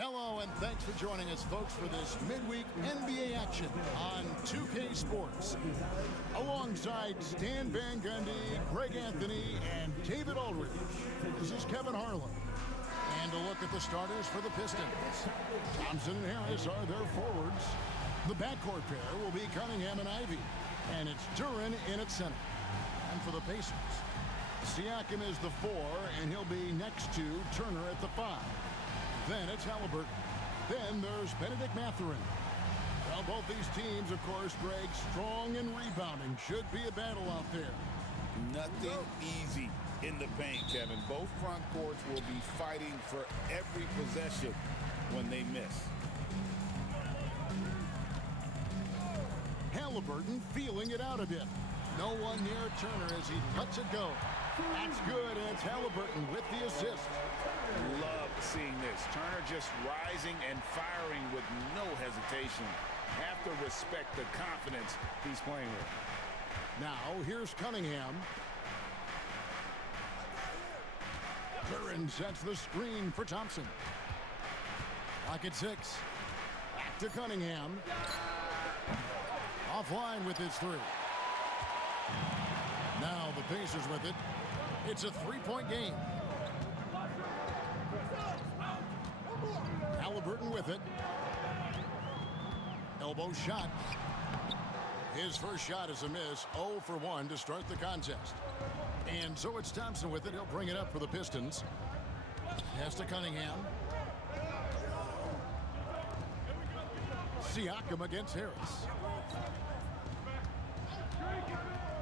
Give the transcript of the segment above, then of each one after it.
Hello, and thanks for joining us, folks, for this midweek NBA action on 2K Sports. Alongside Stan Van Gundy, Greg Anthony, and David Aldridge, this is Kevin Harlan. And a look at the starters for the Pistons. Thompson and Harris are their forwards. The backcourt pair will be Cunningham and Ivy, and it's Duren in at center. And for the Pacers, Siakam is the 4, and he'll be next to Turner at the 5. Then it's Halliburton. Then there's Benedict Mathurin. Well, both these teams, of course, Greg, strong and rebounding. Should be a battle out there. Nothing easy in the paint, Kevin. Both front courts will be fighting for every possession when they miss. Halliburton feeling it out a bit. No one near Turner as he lets it go. That's good, and it's Halliburton with the assist. Love seeing this. Turner just rising and firing with no hesitation. Have to respect the confidence he's playing with. Now, here's Cunningham. Duren sets the screen for Thompson. Clock at 6. Back to Cunningham. Offline with his 3. Now the Pacers with it. It's a 3-point game. Halliburton with it. Elbow shot. His first shot is a miss. 0 for 1 to start the contest. And so it's Thompson with it. He'll bring it up for the Pistons. Pass to Cunningham. Siakam against Harris.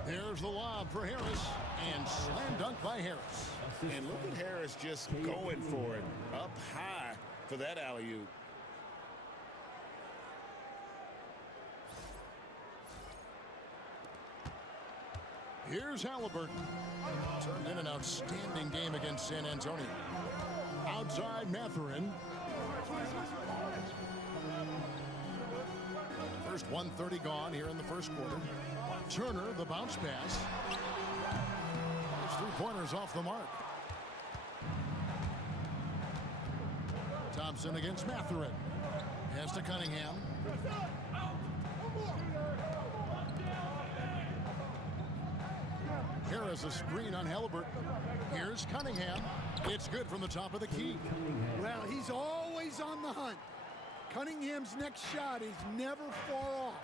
There's the lob for Harris, and slam dunk by Harris. And look at Harris just going for it. Up high for that alley-oop. Here's Halliburton. Turned in an outstanding game against San Antonio. Outside Mathurin. First 1:30 gone here in the first quarter. Turner, the bounce pass. His 3-pointers off the mark. Thompson against Mathurin. Pass to Cunningham. Harris a screen on Halliburton. Here's Cunningham. It's good from the top of the key. Well, he's always on the hunt. Cunningham's next shot is never far off.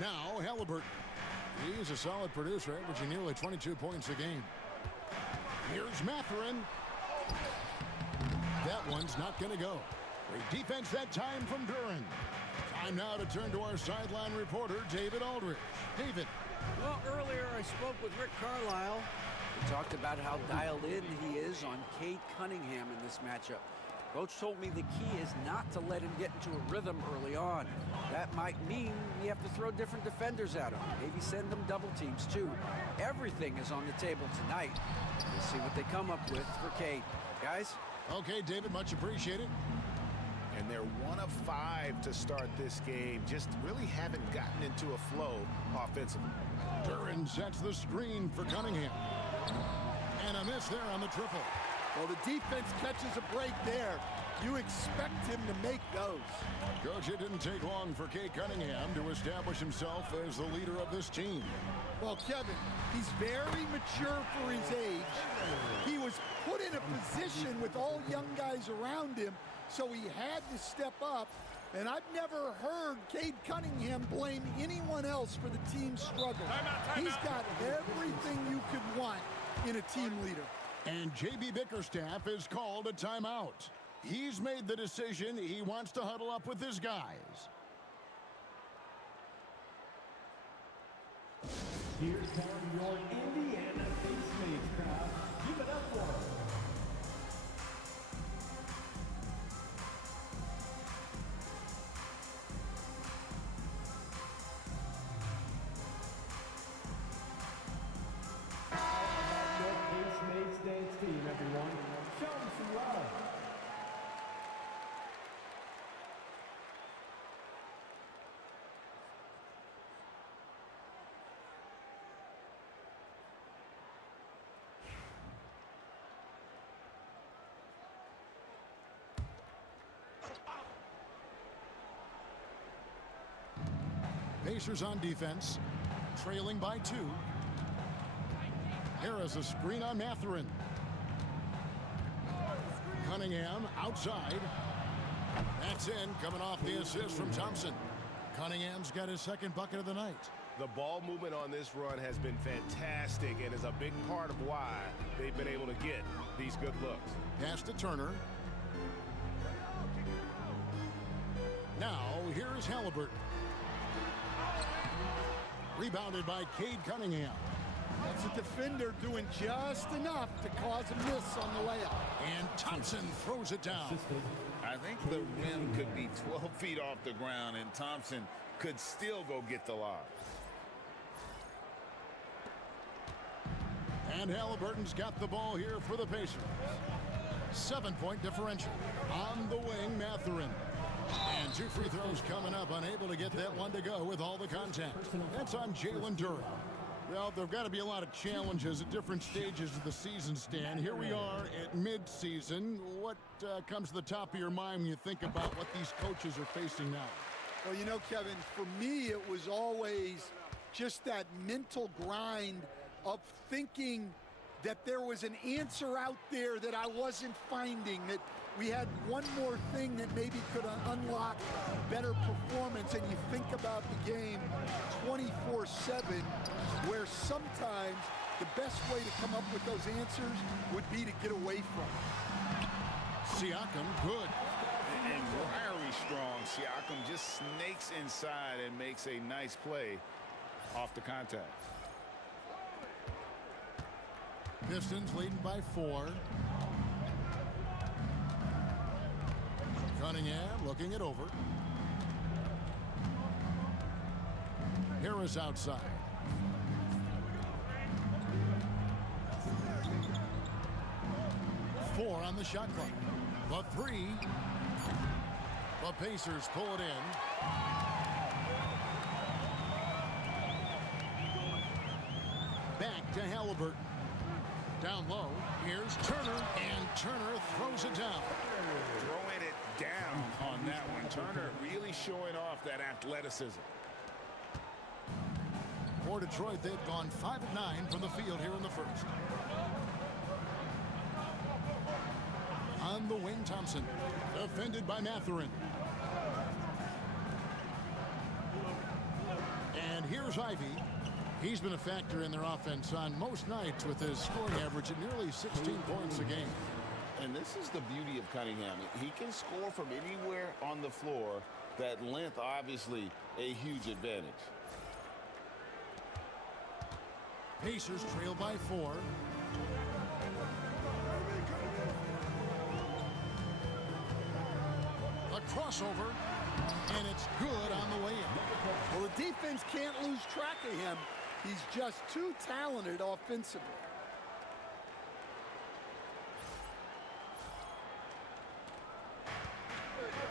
Now Halliburton. He's a solid producer, averaging nearly 22 points a game. Here's Mathurin. That one's not going to go. Great defense that time from Duren. Time now to turn to our sideline reporter, David Aldridge. David. Well, earlier I spoke with Rick Carlisle. He talked about how dialed in he is on Cade Cunningham in this matchup. Coach told me the key is not to let him get into a rhythm early on. That might mean you have to throw different defenders at him. Maybe send them double teams too. Everything is on the table tonight. We'll see what they come up with for Cade. Guys? Okay, David, much appreciated. And they're 1 of 5 to start this game. Just really haven't gotten into a flow offensively. Duren sets the screen for Cunningham. And a miss there on the triple. Well, the defense catches a break there. You expect him to make those. Coach, it didn't take long for Cade Cunningham to establish himself as the leader of this team. Well, Kevin, he's very mature for his age. He was put in a position with all young guys around him, so he had to step up. And I've never heard Cade Cunningham blame anyone else for the team's struggle. He's got everything you could want in a team leader. And J.B. Bickerstaff has called a timeout. He's made the decision he wants to huddle up with his guys. Here's telling your Indiana Pacers crowd, give it up for him. Dance team, everyone. Show them some love. Pacers on defense, trailing by 2. Here is a screen on Mathurin. Cunningham outside. That's in, coming off the assist from Thompson. Cunningham's got his second bucket of the night. The ball movement on this run has been fantastic and is a big part of why they've been able to get these good looks. Pass to Turner. Now, here's Halliburton. Rebounded by Cade Cunningham. That's a defender doing just enough to cause a miss on the layup. And Thompson throws it down. I think the rim could be 12 feet off the ground, and Thompson could still go get the lob. And Halliburton's got the ball here for the Pacers. 7-point differential. On the wing, Mathurin. And 2 free throws coming up. Unable to get that one to go with all the contact. That's on Jalen Durham. Well, there've got to be a lot of challenges at different stages of the season, Stan. Here we are at mid-season. What comes to the top of your mind when you think about what these coaches are facing now? Well, you know, Kevin, for me, it was always just that mental grind of thinking that there was an answer out there that I wasn't finding, that we had one more thing that maybe could unlock better performance. And you think about the game 24/7, where sometimes the best way to come up with those answers would be to get away from it. Siakam, good. And very strong. Siakam just snakes inside and makes a nice play off the contact. Pistons leading by 4. Cunningham looking it over. Harris outside. Four on the shot clock. The 3. The Pacers pull it in. Back to Halliburton. Down low, here's Turner, and Turner throws it down. Throwing it down on that one. Turner really showing off that athleticism. For Detroit, they've gone 5 of 9 from the field here in the first. On the wing, Thompson, defended by Mathurin. And here's Ivy. He's been a factor in their offense on most nights with his scoring average at nearly 16 points a game. And this is the beauty of Cunningham. He can score from anywhere on the floor. That length, obviously, a huge advantage. Pacers trail by 4. A crossover, and it's good on the way in. Well, the defense can't lose track of him. He's just too talented offensively.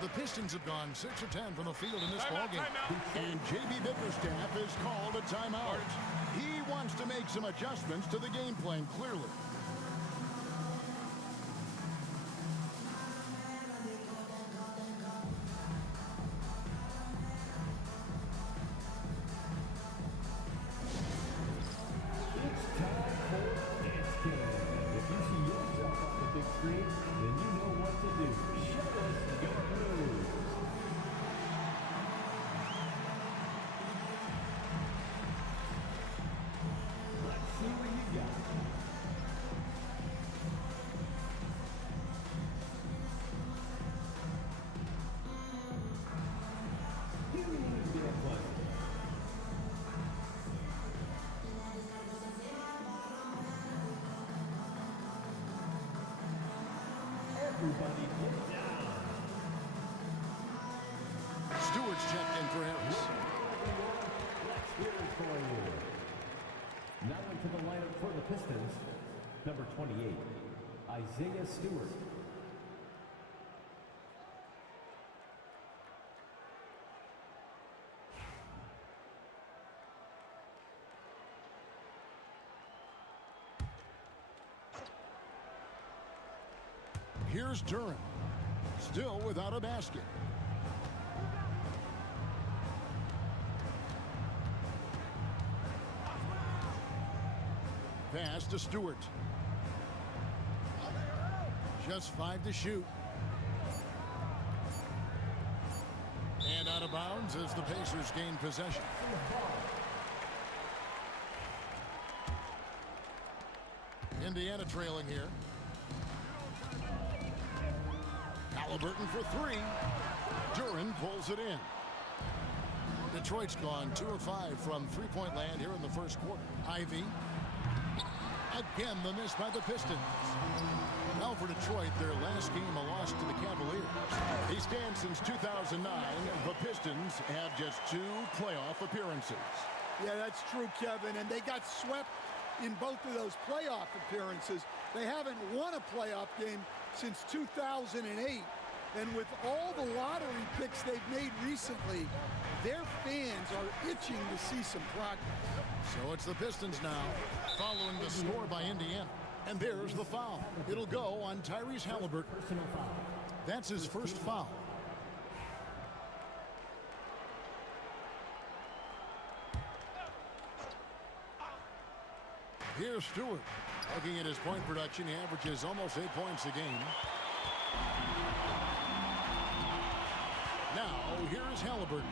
The Pistons have gone 6 of 10 from the field in this ballgame. And J.B. Bickerstaff has called a timeout. He wants to make some adjustments to the game plan, clearly. It's time for Este. If you see yourself on the big screen, then you know what to do. Show us your moves. Let's see what you got. You need to be a player. Everybody get down. Stewart's checked in for Harris. Let's hear it for you. Now into the lineup for the Pistons, number 28, Isaiah Stewart. Here's Durham, still without a basket. pass to Stewart. Just 5 to shoot. And out of bounds as the Pacers gain possession. Indiana trailing here. Halliburton for 3. Duren pulls it in. Detroit's gone 2 of 5 from three-point land here in the first quarter. Ivy. Again, the miss by the Pistons. Now for Detroit, their last game a loss to the Cavaliers. He stands since 2009. The Pistons have just 2 playoff appearances. Yeah, that's true, Kevin. And they got swept in both of those playoff appearances. They haven't won a playoff game since 2008. And with all the lottery picks they've made recently, their fans are itching to see some progress. So it's the Pistons now, following the score by Indiana. And there's the foul. It'll go on Tyrese Halliburton. That's his first foul. Here's Stewart. Looking at his point production, he averages almost 8 points a game. Now, here's Halliburton.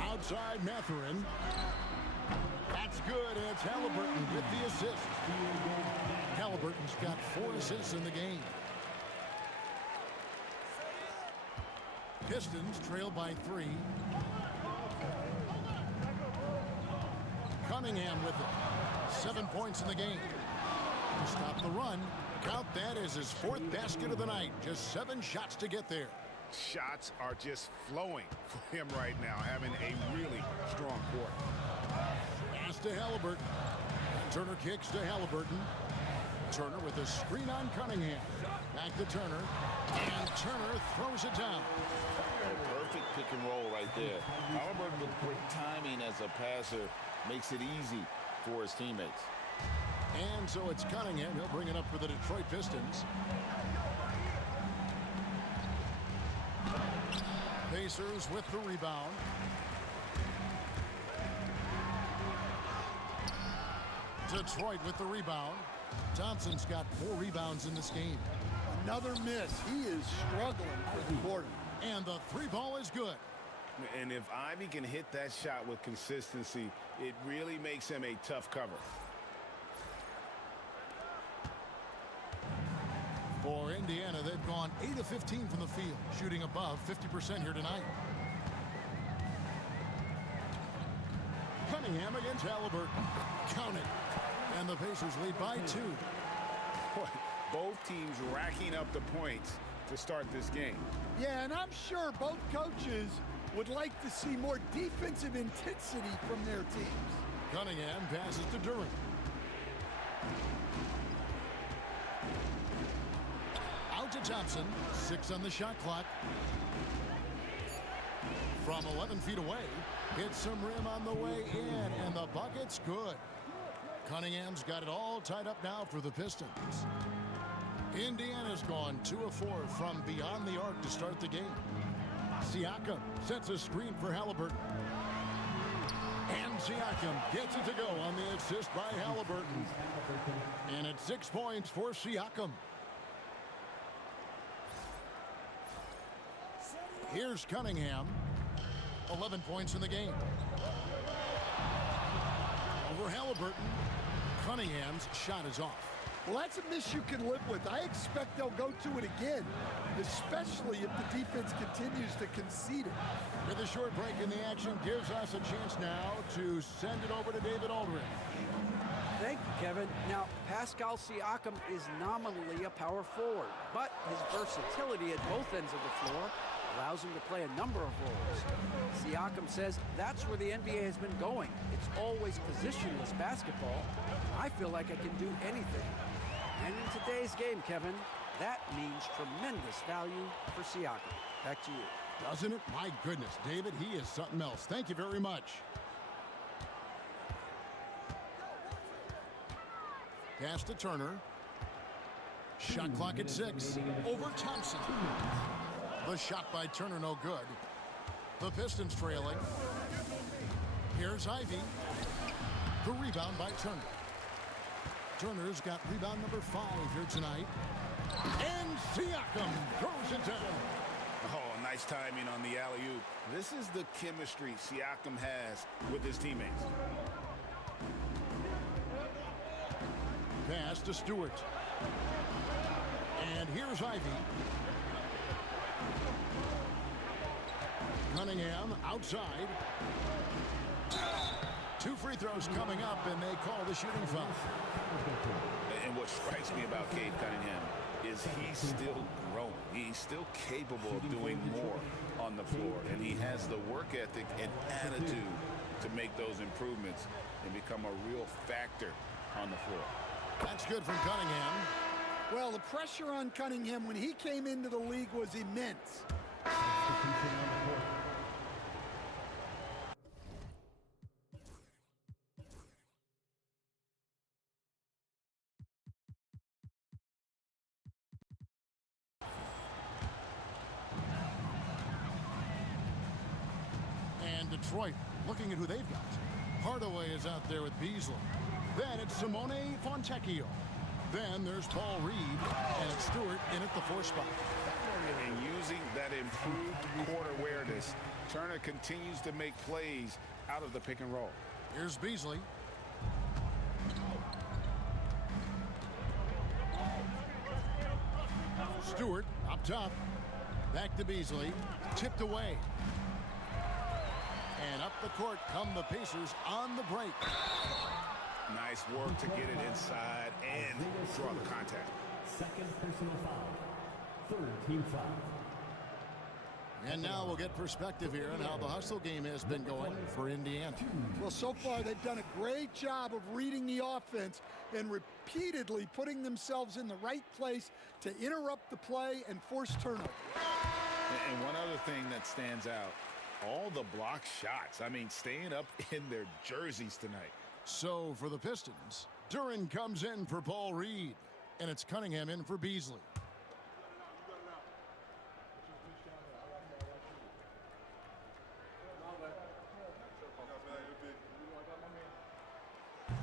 Outside Mathurin. That's good, and it's Halliburton with the assist. Halliburton's got 4 assists in the game. Pistons trail by 3. Cunningham with it. 7 points in the game. To stop the run. Count that as his 4th basket of the night. Just 7 shots to get there. Shots are just flowing for him right now, having a really strong quarter. Pass to Halliburton. Turner kicks to Halliburton. Turner with a screen on Cunningham. Back to Turner. And Turner throws it down. Perfect pick and roll right there. Halliburton with great timing as a passer makes it easy for his teammates. And so it's Cunningham. He'll bring it up for the Detroit Pistons. Pacers with the rebound. Detroit with the rebound. Thompson's got 4 rebounds in this game. Another miss. He is struggling for the quarter. And the 3 ball is good. And if Ivy can hit that shot with consistency, it really makes him a tough cover. For Indiana, they've gone 8 of 15 from the field, shooting above 50% here tonight. Cunningham against Halliburton. Count it. And the Pacers lead by 2. Both teams racking up the points to start this game. Yeah, and I'm sure both coaches would like to see more defensive intensity from their teams. Cunningham passes to Duren. Out to Thompson. 6 on the shot clock. From 11 feet away, hits some rim on the way in, and the bucket's good. Cunningham's got it all tied up now for the Pistons. Indiana's gone 2 of 4 from beyond the arc to start the game. Siakam sets a screen for Halliburton. And Siakam gets it to go on the assist by Halliburton. And it's 6 points for Siakam. Here's Cunningham. 11 points in the game. Over Halliburton. Cunningham's shot is off. Well, that's a miss you can live with. I expect they'll go to it again, especially if the defense continues to concede it. With a short break in the action gives us a chance now to send it over to David Aldridge. Thank you, Kevin. Now, Pascal Siakam is nominally a power forward, but his versatility at both ends of the floor allows him to play a number of roles. Siakam says that's where the NBA has been going. It's always positionless basketball. I feel like I can do anything. And in today's game, Kevin, that means tremendous value for Siakam. Back to you. Doesn't it? My goodness, David, he is something else. Thank you very much. Pass to Turner. Shot clock at 6. Over Thompson. The shot by Turner, no good. The Pistons trailing. Here's Ivy. The rebound by Turner. Turner's got rebound number 5 here tonight. And Siakam throws it down. Oh, nice timing on the alley-oop. This is the chemistry Siakam has with his teammates. Pass to Stewart. And here's Ivy. Cunningham outside. 2 free throws coming up, and they call the shooting foul. And what strikes me about Cade Cunningham is he's still growing. He's still capable of doing more on the floor, and he has the work ethic and attitude to make those improvements and become a real factor on the floor. That's good from Cunningham. Well, the pressure on Cunningham when he came into the league was immense. And Detroit looking at who they've got. Hardaway is out there with Beasley. Then it's Simone Fontecchio. Then there's Paul Reed, and it's Stewart in at the 4 spot. And using that improved court awareness, Turner continues to make plays out of the pick and roll. Here's Beasley. Stewart up top. Back to Beasley. Tipped away. And up the court come the Pacers on the break. Nice work to get it inside and draw the contact. Second personal foul. Third team foul. And now we'll get perspective here on how the hustle game has been going for Indiana. Well, so far they've done a great job of reading the offense and repeatedly putting themselves in the right place to interrupt the play and force turnover. And one other thing that stands out, all the block shots. I mean, staying up in their jerseys tonight. So for the Pistons, Duran comes in for Paul Reed, and it's Cunningham in for Beasley.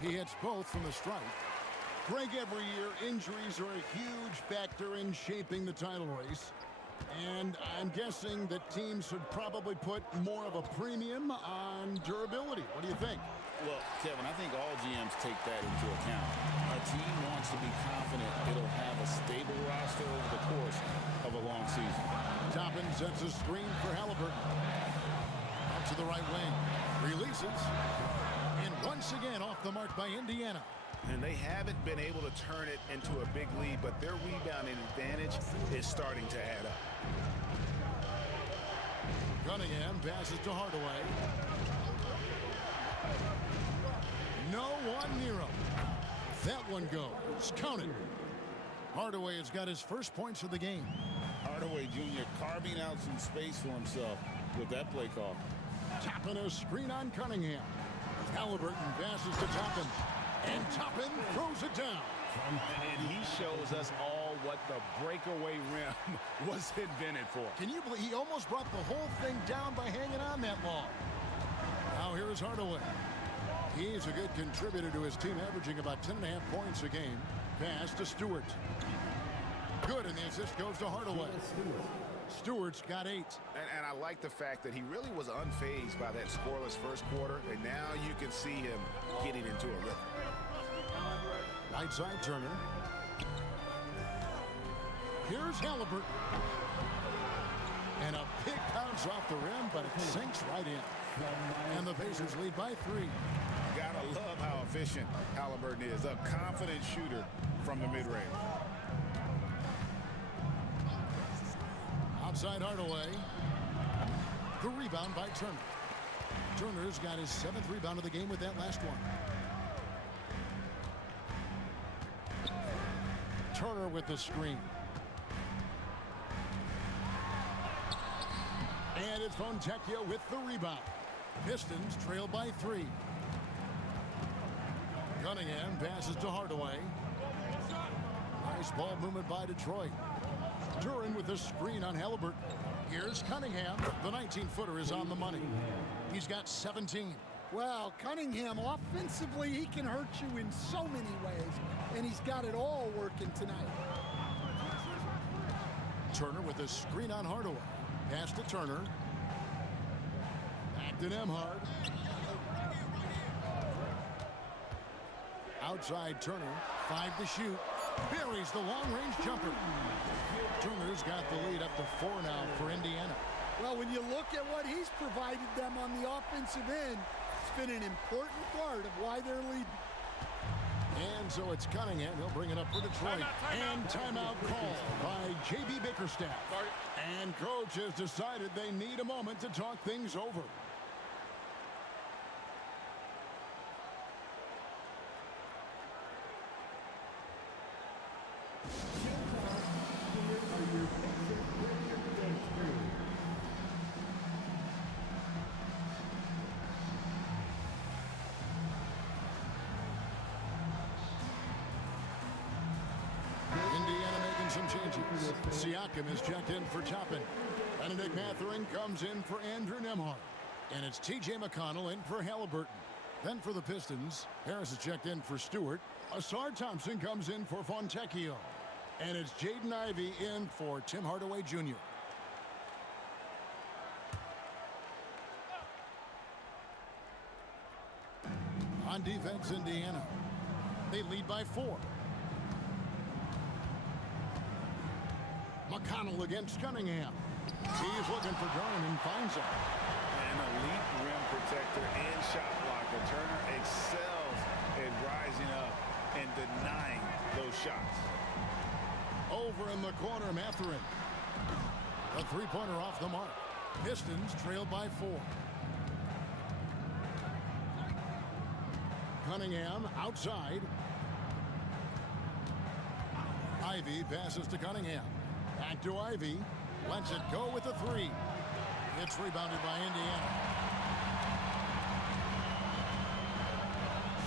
He hits both from the strike. Greg, every year, injuries are a huge factor in shaping the title race. And I'm guessing that teams should probably put more of a premium on durability. What do you think? Well, Kevin, I think all GMs take that into account. A team wants to be confident it'll have a stable roster over the course of a long season. Toppin sets a screen for Halliburton. Out to the right wing. Releases. And once again off the mark by Indiana. And they haven't been able to turn it into a big lead, but their rebounding advantage is starting to add up. Cunningham passes to Hardaway. No one near him. That one goes. Count it. Hardaway has got his first points of the game. Hardaway Jr. carving out some space for himself with that play call. Toppin a screen on Cunningham. Halliburton passes to Toppin. And Toppin throws it down. And he shows us all what the breakaway rim was invented for. Can you believe he almost brought the whole thing down by hanging on that long? Now here is Hardaway. He's a good contributor to his team, averaging about 10.5 points a game. Pass to Stewart. Good, and the assist goes to Hardaway. Stewart's got 8. And I like the fact that he really was unfazed by that scoreless first quarter, and now you can see him getting into a rhythm. Right side Turner. Here's Halliburton. And a big bounce off the rim, but it sinks right in. And the Pacers lead by 3. Gotta love how efficient Halliburton is. A confident shooter from the mid-range. Outside Hardaway. The rebound by Turner. Turner's got his 7th rebound of the game with that last one. Turner with the screen. And it's Fontecchio with the rebound. Pistons trail by 3. Cunningham passes to Hardaway. Nice ball movement by Detroit. Duran with the screen on Halliburton. Here's Cunningham. The 19-footer is on the money. He's got 17. Well, Cunningham, offensively, he can hurt you in so many ways, and he's got it all working tonight. Turner with a screen on Hardaway. Pass to Turner. Back to Nembhard. Outside Turner, 5 to shoot. Buries the long-range jumper. Turner's got the lead up to 4 now for Indiana. Well, when you look at what he's provided them on the offensive end, it's been an important part of why they're leading. And so it's Cunningham. He'll bring it up for Detroit. And timeout call by J.B. Bickerstaff. And coach has decided they need a moment to talk things over. Indiana making some changes. Siakam is checked in for Toppin. Benedict Mathurin comes in for Andrew Nembhard. And it's T.J. McConnell in for Halliburton. Then for the Pistons, Harris is checked in for Stewart. Asar Thompson comes in for Fontecchio. And it's Jaden Ivey in for Tim Hardaway Jr. On defense, Indiana. They lead by 4. McConnell against Cunningham. He's looking for Durham and finds him. An elite rim protector and shot blocker. Turner excels in rising up and denying those shots. Over in the corner, Mathurin. A three-pointer off the mark. Pistons trailed by 4. Cunningham outside. Ivey passes to Cunningham. Back to Ivey. Lets it go with a 3. It's rebounded by Indiana.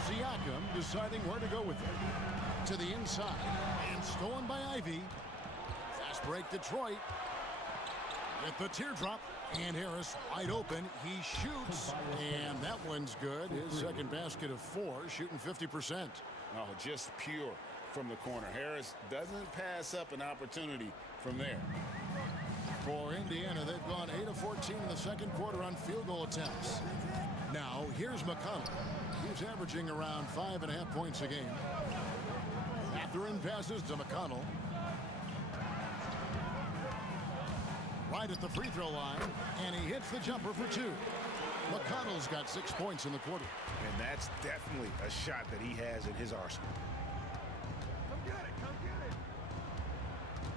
Siakam deciding where to go with it. To the inside. And stolen by Ivey. Fast break Detroit. With the teardrop. And Harris wide open. He shoots. And that one's good. His second basket of 4. Shooting 50%. Oh, just pure from the corner. Harris doesn't pass up an opportunity from there. For Indiana, they've gone 8 of 14 in the second quarter on field goal attempts. Now, here's McConnell. He's averaging around 5.5 points a game. Mathurin passes to McConnell. Right at the free throw line, and he hits the jumper for 2. McConnell's got 6 points in the quarter. And that's definitely a shot that he has in his arsenal. Come get it, come get it.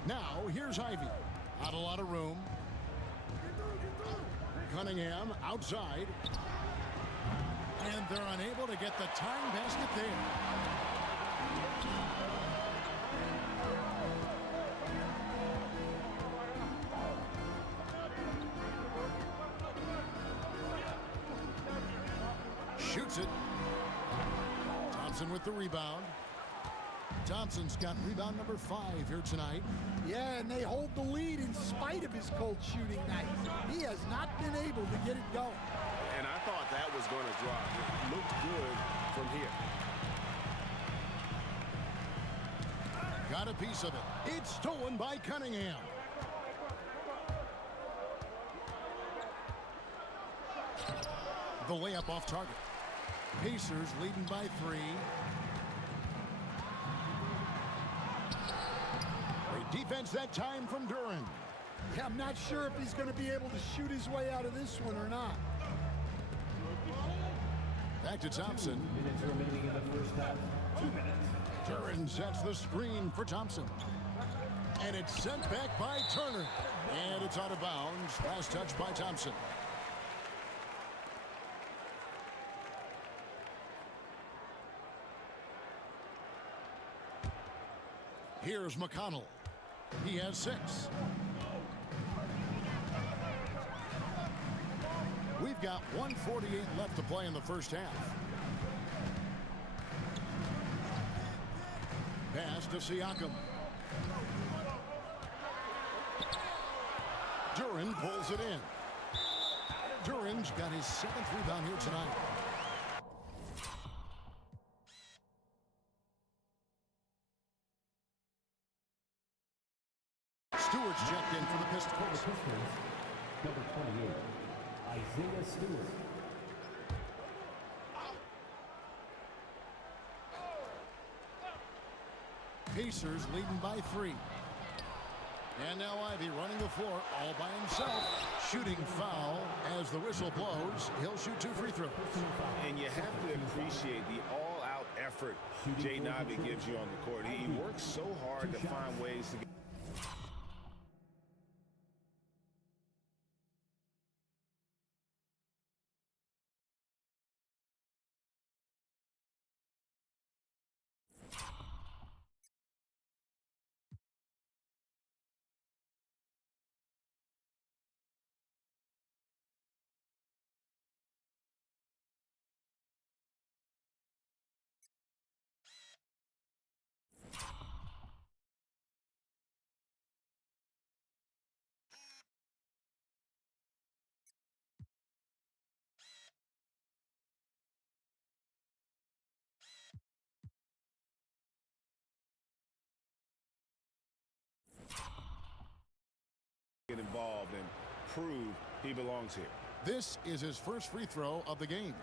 Now, here's Ivey. Not a lot of room. Cunningham outside. And they're unable to get the tying basket there. Shoots it. Thompson with the rebound. Thompson's got rebound number 5 here tonight. Yeah, and they hold the lead in spite of his cold shooting night. He has not been able to get it going. And I thought that was going to drop. It looked good from here. Got a piece of it. It's stolen by Cunningham. The layup off target. Pacers leading by 3. Great defense that time from Duran. Yeah, I'm not sure if he's going to be able to shoot his way out of this one or not. Back to Thompson. 2 minutes remaining in the first half. 2 minutes. Duran sets the screen for Thompson. And it's sent back by Turner. And it's out of bounds. Last touch by Thompson. Here's McConnell. He has 6. We've got 1:48 left to play in the first half. Pass to Siakam. Duran pulls it in. Duran's got his 7th rebound here tonight. Stewart's checked in for the Pistons. Number 28, Isaiah Stewart. Pacers leading by 3. And now Ivy running the floor all by himself. Shooting foul as the whistle blows. He'll shoot 2 free throws. And you have to appreciate the all-out effort Jaden Ivey gives you on the court. He works so hard to find ways to get. Get involved and prove he belongs here. This is his first free throw of the game.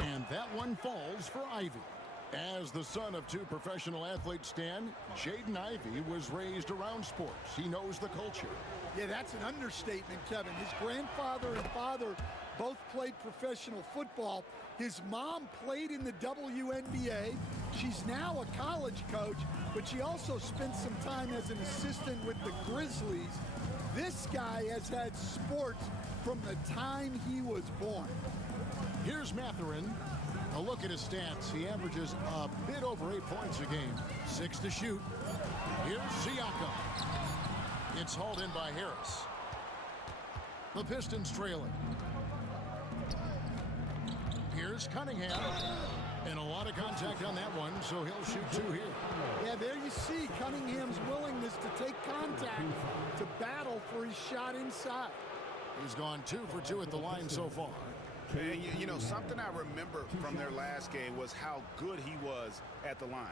And that one falls for Ivy. As the son of 2 professional athletes, Stan, Jaden Ivey was raised around sports. He knows the culture. Yeah, that's an understatement, Kevin. His grandfather and father both played professional football. His mom played in the WNBA. She's now a college coach, but she also spent some time as an assistant with the Grizzlies. This guy has had sports from the time he was born. Here's Mathurin. A look at his stats. He averages a bit over 8 points a game. 6 to shoot. Here's Siakam. It's hauled in by Harris. The Pistons trailing. Here's Cunningham. And a lot of contact on that one, so he'll shoot 2 here. Yeah, there you see Cunningham's willingness to take contact, to battle for his shot inside. He's gone 2 for 2 at the line so far. And you know, something I remember from their last game was how good he was at the line.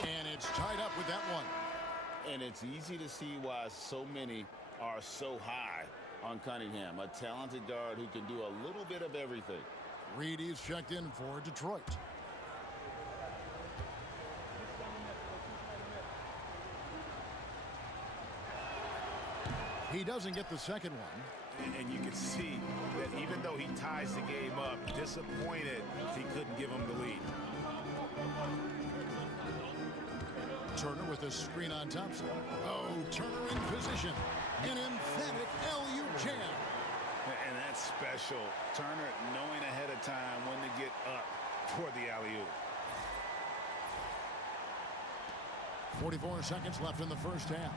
And it's tied up with that one. And it's easy to see why so many are so high on Cunningham, a talented guard who can do a little bit of everything. Reedy's checked in for Detroit. He doesn't get the second one. And you can see that even though he ties the game up, disappointed he couldn't give him the lead. Turner with a screen on Thompson. Oh, Turner in position. An emphatic LU jam. And that's special. Turner knowing ahead of time when to get up for the alley-oop. 44 seconds left in the first half.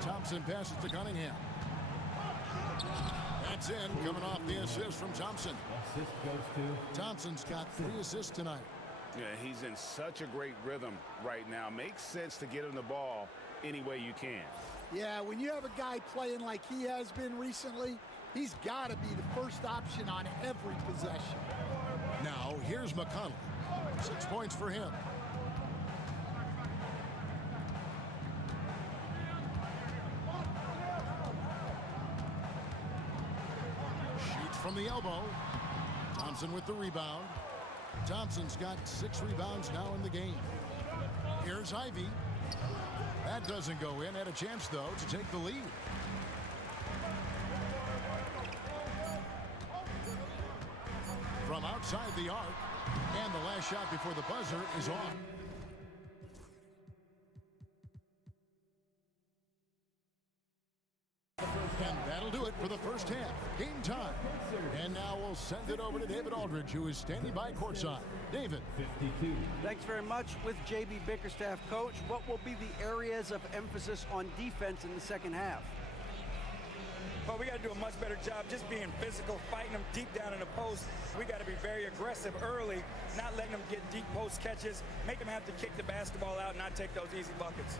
Thompson passes to Cunningham. That's in, coming off the assist from Thompson. Assist goes to Thompson's got 3 assists tonight. Yeah, he's in such a great rhythm right now. Makes sense to get him the ball any way you can. Yeah, when you have a guy playing like he has been recently, he's got to be the first option on every possession. Now, here's McConnell. 6 points for him. Shoots from the elbow. Thompson with the rebound. Thompson's got 6 rebounds now in the game. Here's Ivy. That doesn't go in. Had a chance, though, to take the lead. From outside the arc. And the last shot before the buzzer is off. And That'll do it for the first half. Game time. And now we'll send it over to David Aldridge, who is standing by courtside. David. 52. Thanks very much. With J.B. Bickerstaff, coach, what will be the areas of emphasis on defense in the second half? Well, we got to do a much better job just being physical, fighting them deep down in the post. We got to be very aggressive early, not letting them get deep post catches, make them have to kick the basketball out, not take those easy buckets.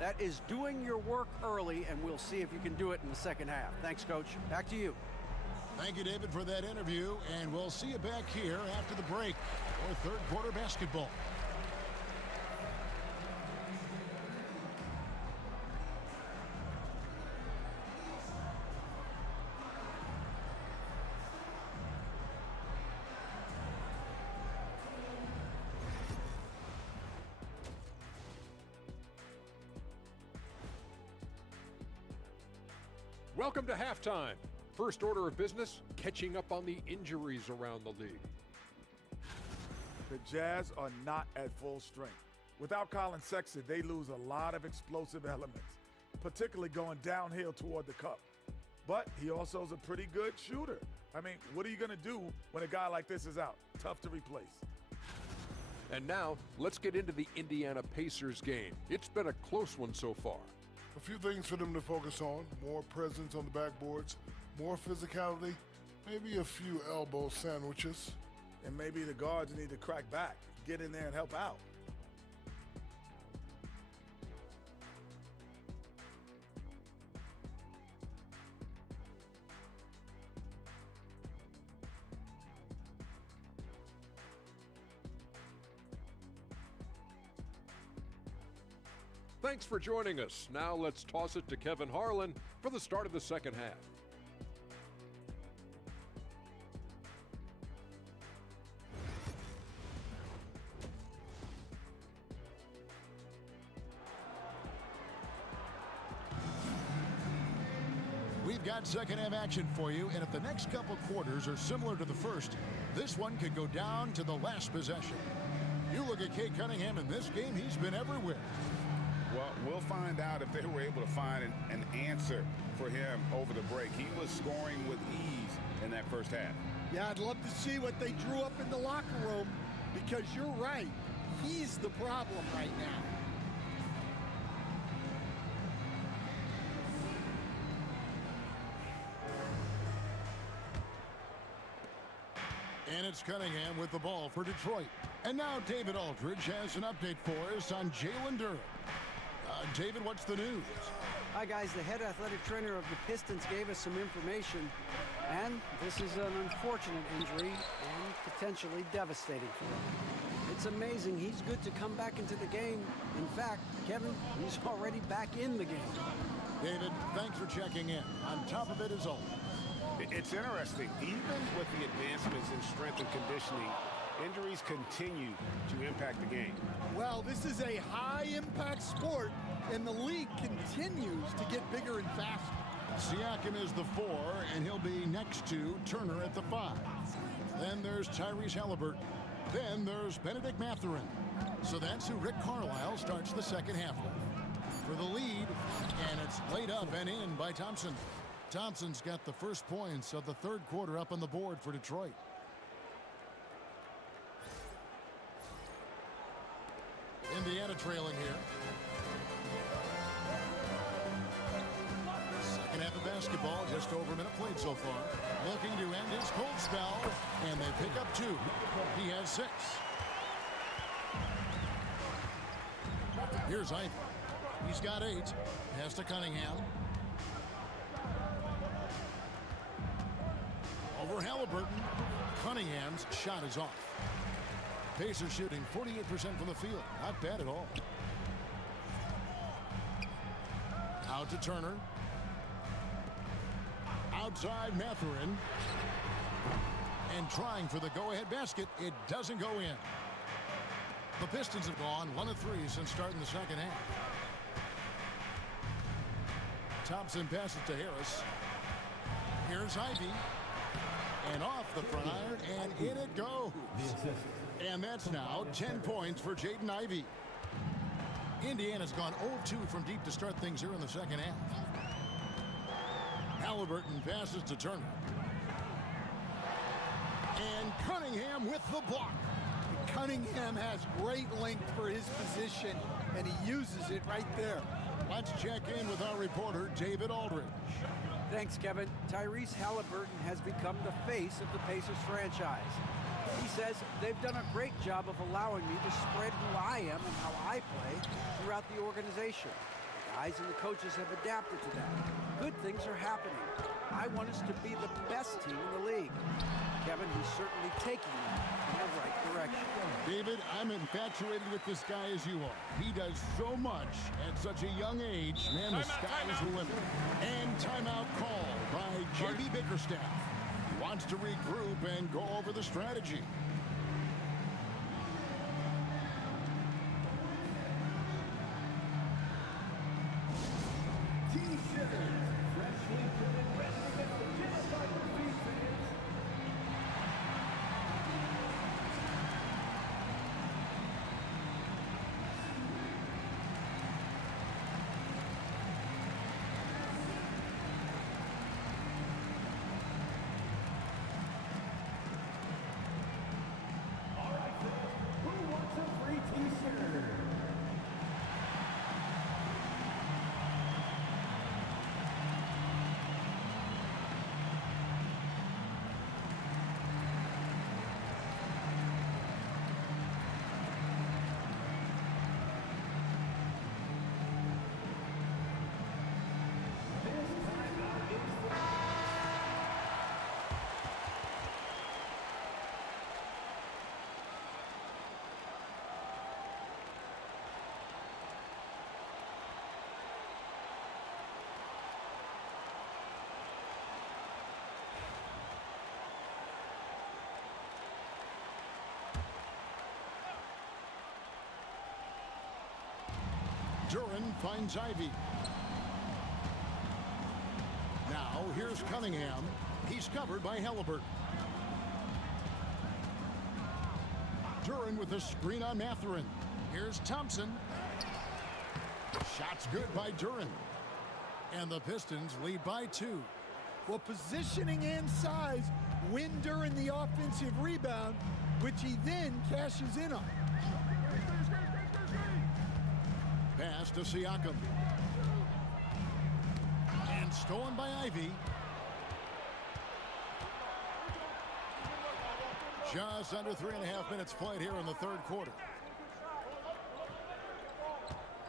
That is doing your work early, and we'll see if you can do it in the second half. Thanks, Coach. Back to you. Thank you, David, for that interview, and we'll see you back here after the break for third quarter basketball. Welcome to halftime. First order of business, catching up on the injuries around the league. The Jazz are not at full strength. Without Colin Sexton, they lose a lot of explosive elements, particularly going downhill toward the cup. But he also is a pretty good shooter. I mean, what are you going to do when a guy like this is out? Tough to replace. And now, let's get into the Indiana Pacers game. It's been a close one so far. A few things for them to focus on. More presence on the backboards, more physicality, maybe a few elbow sandwiches. And maybe the guards need to crack back, get in there and help out. Thanks for joining us. Now let's toss it to Kevin Harlan for the start of the second half. We've got second half action for you, and if the next couple quarters are similar to the first, this one could go down to the last possession. You look at Cade Cunningham in this game, he's been everywhere. Well, we'll find out if they were able to find an answer for him over the break. He was scoring with ease in that first half. Yeah, I'd love to see what they drew up in the locker room, because you're right. He's the problem right now. And it's Cunningham with the ball for Detroit. And now David Aldridge has an update for us on Jalen Durham. David, what's the news? Hi, guys. The head athletic trainer of the Pistons gave us some information, and this is an unfortunate injury and potentially devastating for him. It's amazing. He's good to come back into the game. In fact, Kevin, he's already back in the game. David, thanks for checking in. On top of it is always. It's interesting. Even with the advancements in strength and conditioning, injuries continue to impact the game. Well, this is a high-impact sport, and the league continues to get bigger and faster. Siakam is the 4, and he'll be next to Turner at the 5. Then there's Tyrese Halliburton. Then there's Benedict Mathurin. So that's who Rick Carlisle starts the second half with. For the lead, and it's laid up and in by Thompson. Thompson's got the first points of the third quarter up on the board for Detroit. Indiana trailing here. Second half of basketball, just over a minute played so far. Looking to end his cold spell, and they pick up 2. He has 6. Here's Ivy. He's got 8. Pass to Cunningham. Over Halliburton. Cunningham's shot is off. Pacers shooting 48% from the field. Not bad at all. Out to Turner. Outside Mathurin. And trying for the go-ahead basket. It doesn't go in. The Pistons have gone 1 of 3 since starting the second half. Thompson passes to Harris. Here's Ivy. And off the front iron, and in it goes. And that's now 10 points for Jaden Ivey. Indiana's gone 0-2 from deep to start things here in the second half. Halliburton passes to Turner. And Cunningham with the block. Cunningham has great length for his position, and he uses it right there. Let's check in with our reporter, David Aldridge. Thanks, Kevin. Tyrese Halliburton has become the face of the Pacers franchise. He says they've done a great job of allowing me to spread who I am and how I play throughout the organization. The guys and the coaches have adapted to that. Good things are happening. I want us to be the best team in the league. Kevin, he's certainly taking them in the right direction. David, I'm infatuated with this guy as you are. He does so much at such a young age. Man, the sky is the limit. And timeout call by J.B. Bickerstaff. He wants to regroup and go over the strategy. Duran finds Ivy. Now here's Cunningham. He's covered by Halliburton. Duran with a screen on Mathurin. Here's Thompson. Shot's good by Duran. And the Pistons lead by 2. Well, positioning and size win Duran the offensive rebound, which he then cashes in on. Pass to Siakam. And stolen by Ivy. Just under 3.5 minutes played here in the third quarter.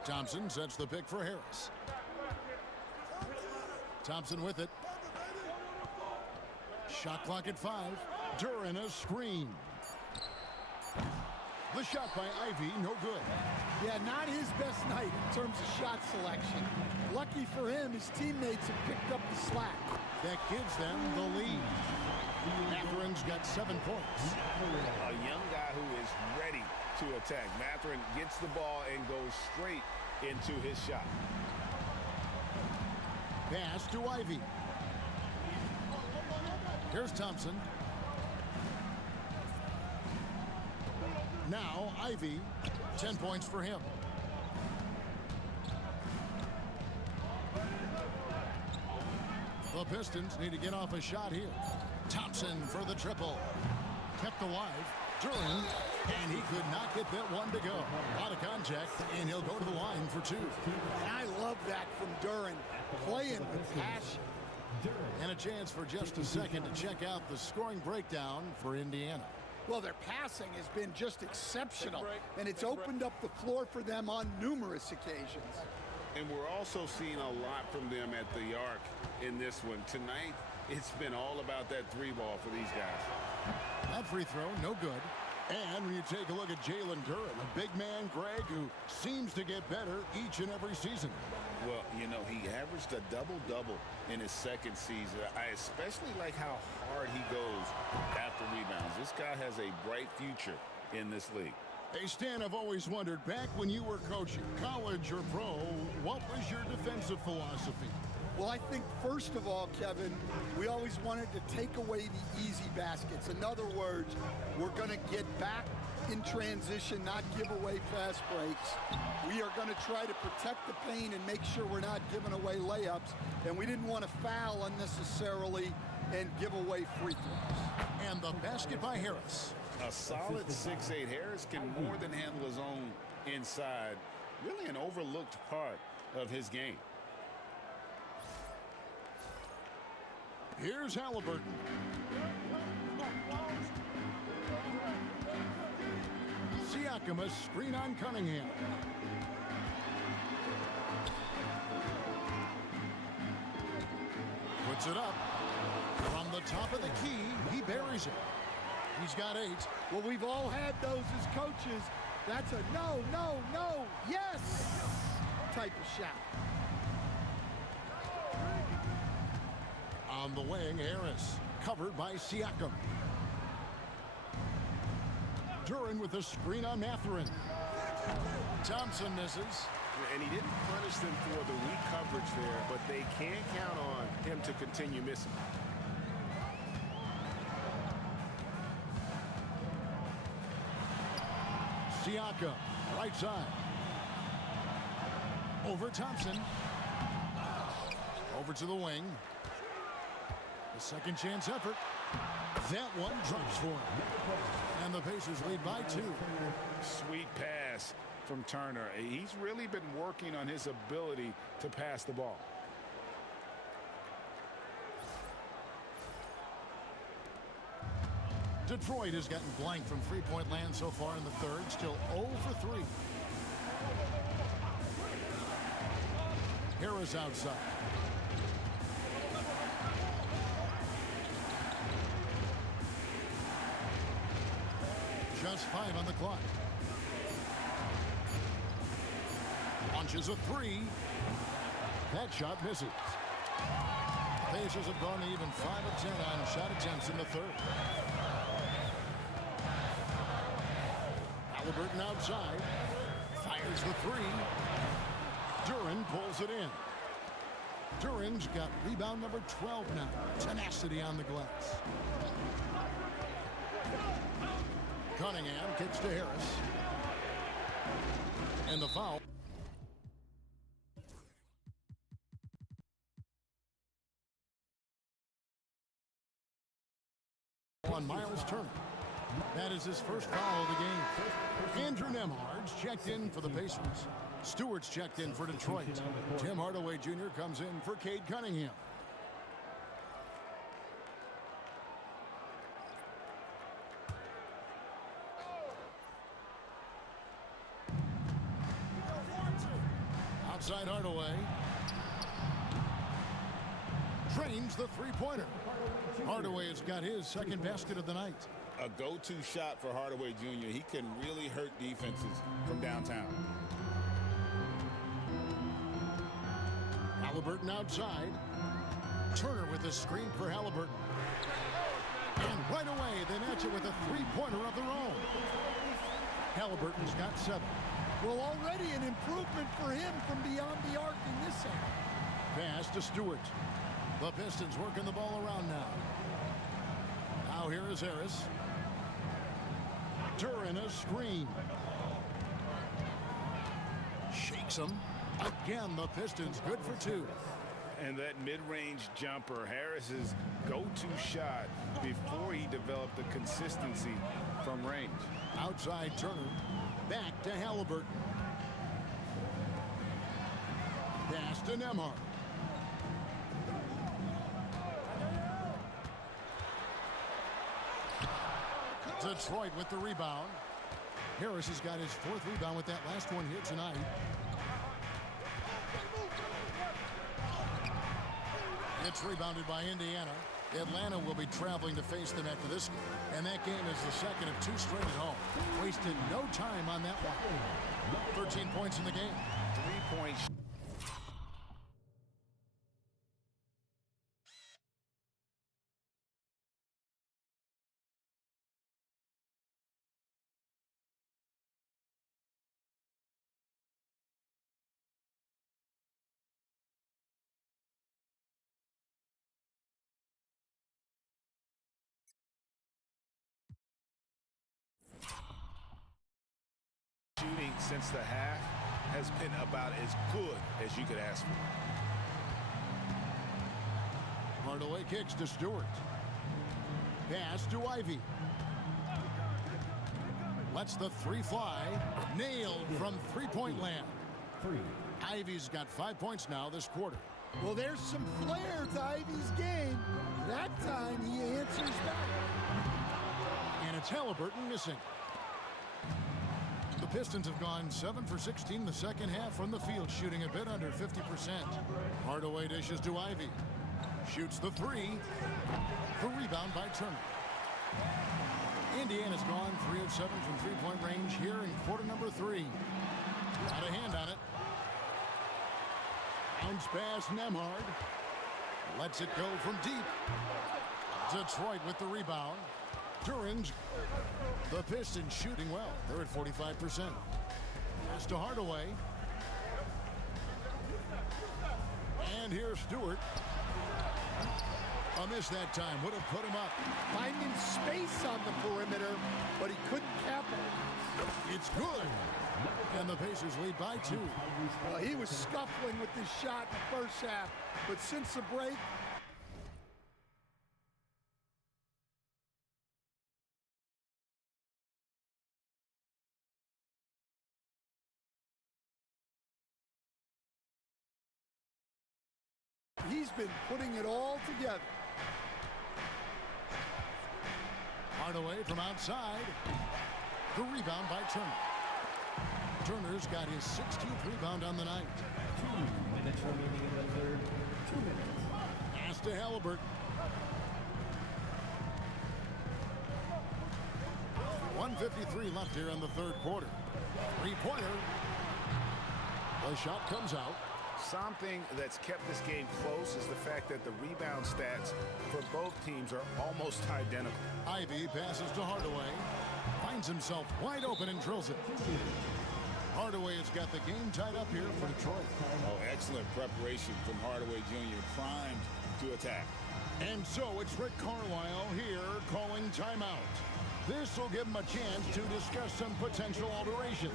Thompson sets the pick for Harris. Thompson with it. Shot clock at 5. Duran a screen. The shot by Ivy, no good. Yeah, not his best night in terms of shot selection. Lucky for him, his teammates have picked up the slack. That gives them the lead. Mathurin's got 7 points. A young guy who is ready to attack. Mathurin gets the ball and goes straight into his shot. Pass to Ivy. Here's Thompson. Now Ivy, 10 points for him. The Pistons need to get off a shot here. Thompson for the triple. Kept alive. Duran, and he could not get that one to go. A lot of contact, and he'll go to the line for 2. And I love that from Duran, playing with passion. And a chance for just a second to check out the scoring breakdown for Indiana. Well, their passing has been just exceptional, and it's opened up the floor for them on numerous occasions. And we're also seeing a lot from them at the arc in this one. Tonight, it's been all about that 3 ball for these guys. That free throw, no good. And when you take a look at Jalen Duran, a big man, Greg, who seems to get better each and every season. Well, you know, he averaged a double-double in his second season. I especially like how hard he goes after rebounds. This guy has a bright future in this league. Hey, Stan, I've always wondered, back when you were coaching, college or pro, what was your defensive philosophy? Well, I think, first of all, Kevin, we always wanted to take away the easy baskets. In other words, we're going to get back in transition, not give away fast breaks. We are going to try to protect the paint and make sure we're not giving away layups. And we didn't want to foul unnecessarily and give away free throws. And the basket by Harris. A solid 6'8". Harris can more than handle his own inside. Really an overlooked part of his game. Here's Halliburton. Siakam, a screen on Cunningham. Puts it up. From the top of the key, he buries it. He's got 8. Well, we've all had those as coaches. That's a no, no, no, yes type of shot. On the wing, Harris, covered by Siakam. Duran with a screen on Mathurin. Thompson misses. And he didn't punish them for the weak coverage there, but they can't count on him to continue missing. Siakam, right side. Over Thompson. Over to the wing. A second chance effort. That one drops for him. And the Pacers lead by 2. Sweet pass from Turner. He's really been working on his ability to pass the ball. Detroit has gotten blank from three-point land so far in the third. Still 0 for 3. Harris outside. Just 5 on the clock. Launches a 3. That shot misses. The Pacers have gone even 5 of 10 on shot attempts in the third. Halliburton outside. Fires the 3. Duran pulls it in. Duran's got rebound number 12 now. Tenacity on the glass. Cunningham kicks to Harris. And the foul. On Miles Turner. That is his first foul of the game. Andrew Nembhard's checked in for the Pacers. Stewart's checked in for Detroit. Tim Hardaway Jr. comes in for Cade Cunningham. Outside Hardaway. Drains the three-pointer. Hardaway has got his second basket of the night. A go-to shot for Hardaway Jr. He can really hurt defenses from downtown. Halliburton outside. Turner with a screen for Halliburton. And right away, they match it with a three-pointer of their own. Halliburton's got 7. Well, already an improvement for him from beyond the arc in this half. Pass to Stewart. The Pistons working the ball around now. Now here is Harris. Duran a screen. Shakes him. Again, the Pistons good for 2. And that mid-range jumper, Harris's go-to shot before he developed the consistency from range. Outside Turner. Back to Halliburton. Pass to Nembhard. Detroit with the rebound. Harris has got his 4th rebound with that last one here tonight. It's rebounded by Indiana. Atlanta will be traveling to face them after this game. And that game is the second of 2 straight at home. Wasted no time on that one. 13 points in the game. 3 points. shooting since the half has been about as good as you could ask for. Hardaway kicks to Stewart. Pass to Ivy. Lets the three fly. Nailed from three-point land. Ivy's got 5 points now this quarter. Well, there's some flair to Ivy's game. That time he answers back. And it's Halliburton missing. The Pistons have gone 7 for 16 in the second half from the field, shooting a bit under 50%. Hardaway dishes to Ivy. Shoots the three. The rebound by Turner. Indiana's gone 3 of 7 from three-point range here in quarter number 3. Got a hand on it. Bounce pass, Nemhard. Lets it go from deep. Detroit with the rebound. Duran's. The Pistons shooting well. They're at 45%. Pass to Hardaway. And here's Stewart. A miss that time. Would have put him up. Finding space on the perimeter, but he couldn't capitalize. It's good. And the Pacers lead by 2. Well, he was scuffling with this shot in the first half, but since the break, he's been putting it all together. Hardaway from outside. The rebound by Turner. Turner's got his 16th rebound on the night. 2 minutes remaining in the third. 2 minutes. Pass to Halliburton. 1:53 left here in the third quarter. Three-pointer. The shot comes out. Something that's kept this game close is the fact that the rebound stats for both teams are almost identical. Ivy passes to Hardaway. Finds himself wide open and drills it. Hardaway has got the game tied up here for Detroit. Oh, excellent preparation from Hardaway Jr. Primed to attack. And so it's Rick Carlisle here calling timeout. This will give him a chance to discuss some potential alterations.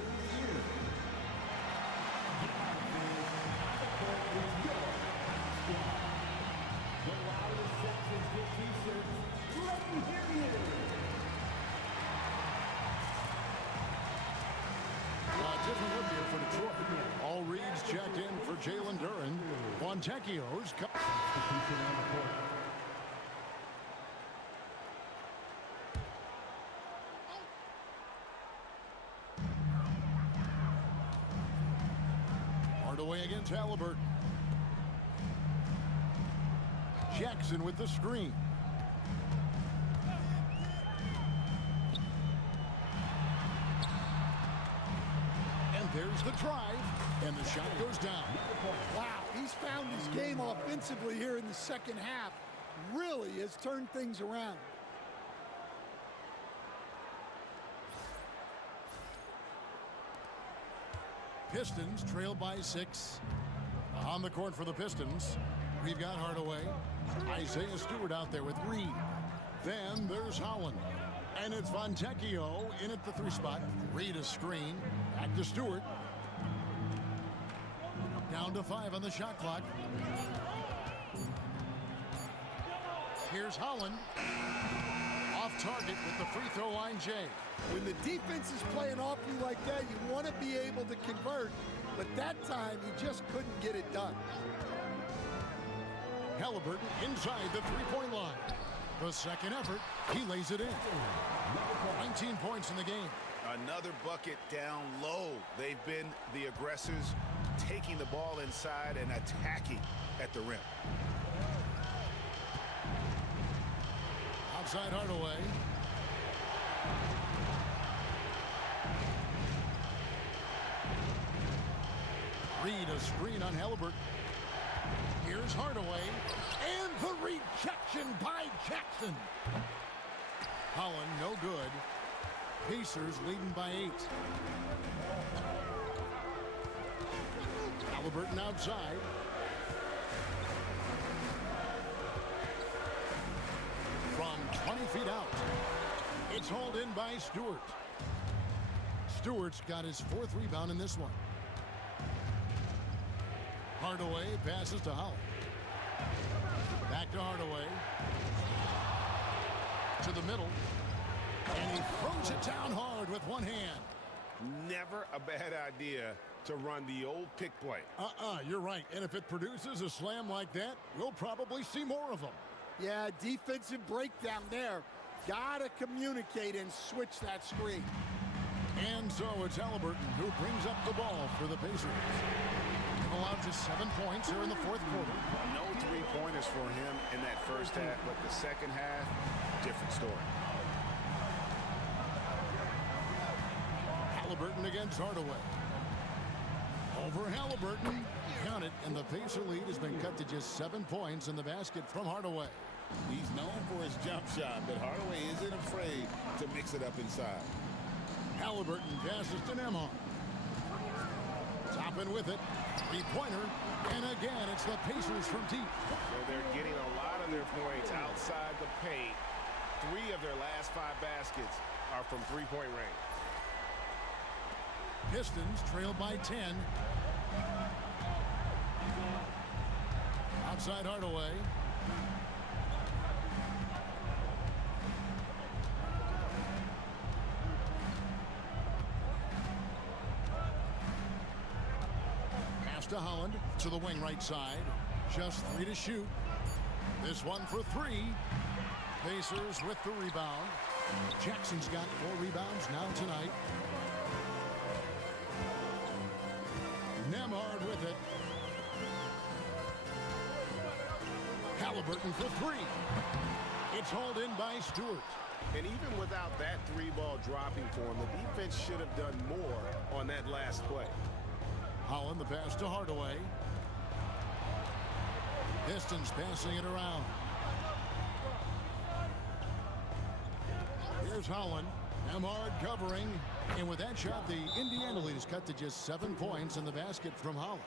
Different look here for Detroit. All reads checked in for Jalen Duran. Fontecchio's Hardaway against Halliburton. Jackson with the screen. There's the drive, and the shot goes down. Wow, he's found his game offensively here in the second half. Really has turned things around. Pistons trail by 6. On the court for the Pistons, we've got Hardaway. Isaiah Stewart out there with Reed. Then there's Holland. And it's Fontecchio in at the 3 spot. Reed a screen. Back to Stewart. Down to 5 on the shot clock. Here's Holland. Off target with the free throw line, Jay. When the defense is playing off you like that, you want to be able to convert. But that time, he just couldn't get it done. Halliburton inside the three-point line. The second effort, he lays it in. 19 points in the game. Another bucket down low. They've been the aggressors, taking the ball inside and attacking at the rim. Outside Hardaway. Reed a screen on Halliburton. Here's Hardaway. And the rejection by Jackson. Holland no good. Pacers leading by 8. Halliburton outside. From 20 feet out. It's hauled in by Stewart. Stewart's got his 4th rebound in this one. Hardaway passes to Holland. Back to Hardaway. To the middle. And he throws it down hard with one hand. Never a bad idea to run the old pick play. You're right. And if it produces a slam like that, we'll probably see more of them. Yeah, defensive breakdown there. Gotta communicate and switch that screen. And so it's Halliburton who brings up the ball for the Pacers. They've allowed just 7 points here in the 4th quarter. No three-pointers for him in that first half, but the second half, different story. Halliburton against Hardaway. Over Halliburton. Count it, and the Pacer lead has been cut to just 7 points in the basket from Hardaway. He's known for his jump shot, but Hardaway isn't afraid to mix it up inside. Halliburton passes to Nembhard. Toppin with it. 3-pointer. And again, it's the Pacers from deep. So they're getting a lot of their points outside the paint. 3 of their last 5 baskets are from three-point range. Pistons trailed by 10. Outside Hardaway. Pass to Holland to the wing right side. Just 3 to shoot. This one for 3. Pacers with the rebound. Jackson's got 4 rebounds now tonight. Nembhard with it. Halliburton for 3. It's hauled in by Stewart. And even without that 3-ball dropping for him, the defense should have done more on that last play. Holland the pass to Hardaway. Pistons passing it around. Here's Holland. Nembhard covering. And with that shot, the Indiana lead is cut to just 7 points in the basket from Holland.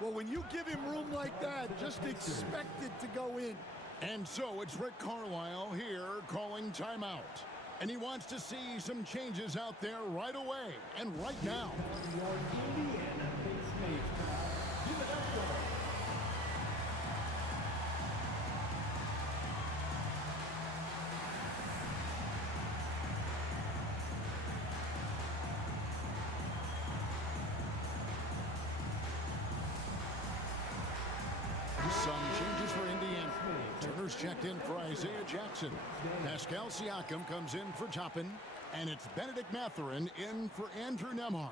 Well, when you give him room like that, just expect it to go in. And so it's Rick Carlisle here calling timeout. And he wants to see some changes out there right away and right now. Some changes for Indiana. Turner's checked in for Isaiah Jackson. Pascal Siakam comes in for Toppin. And it's Benedict Mathurin in for Andrew Nembhard.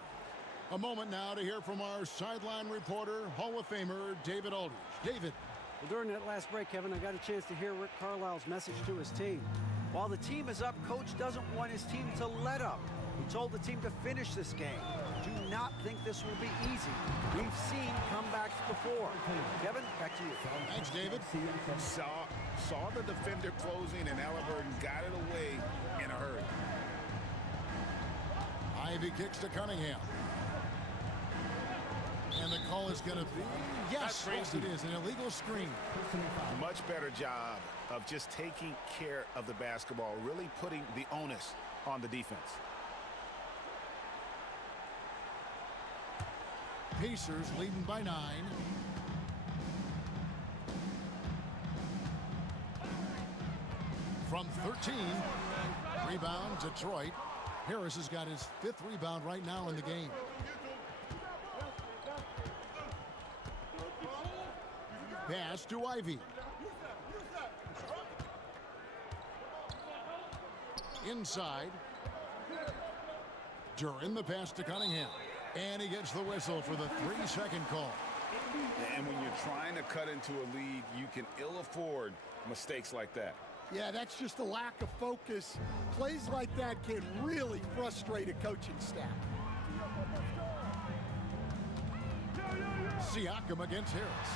A moment now to hear from our sideline reporter, Hall of Famer David Aldridge. David. Well, during that last break, Kevin, I got a chance to hear Rick Carlisle's message to his team. While the team is up, Coach doesn't want his team to let up. He told the team to finish this game. Do not think this will be easy. We've seen comebacks before. Kevin, back to you. Thanks, David. Saw the defender closing, and Halliburton got it away in a hurry. Ivy kicks to Cunningham. And the call is going to be, yes, it is, an illegal screen. Much better job of just taking care of the basketball, really putting the onus on the defense. Pacers leading by 9. From 13, rebound Detroit. Harris has got his 5th rebound right now in the game. Pass to Ivy. Inside. Duran the pass to Cunningham. And he gets the whistle for the 3-second call. And when you're trying to cut into a lead, you can ill afford mistakes like that. Yeah, that's just a lack of focus. Plays like that can really frustrate a coaching staff. Siakam against Harris.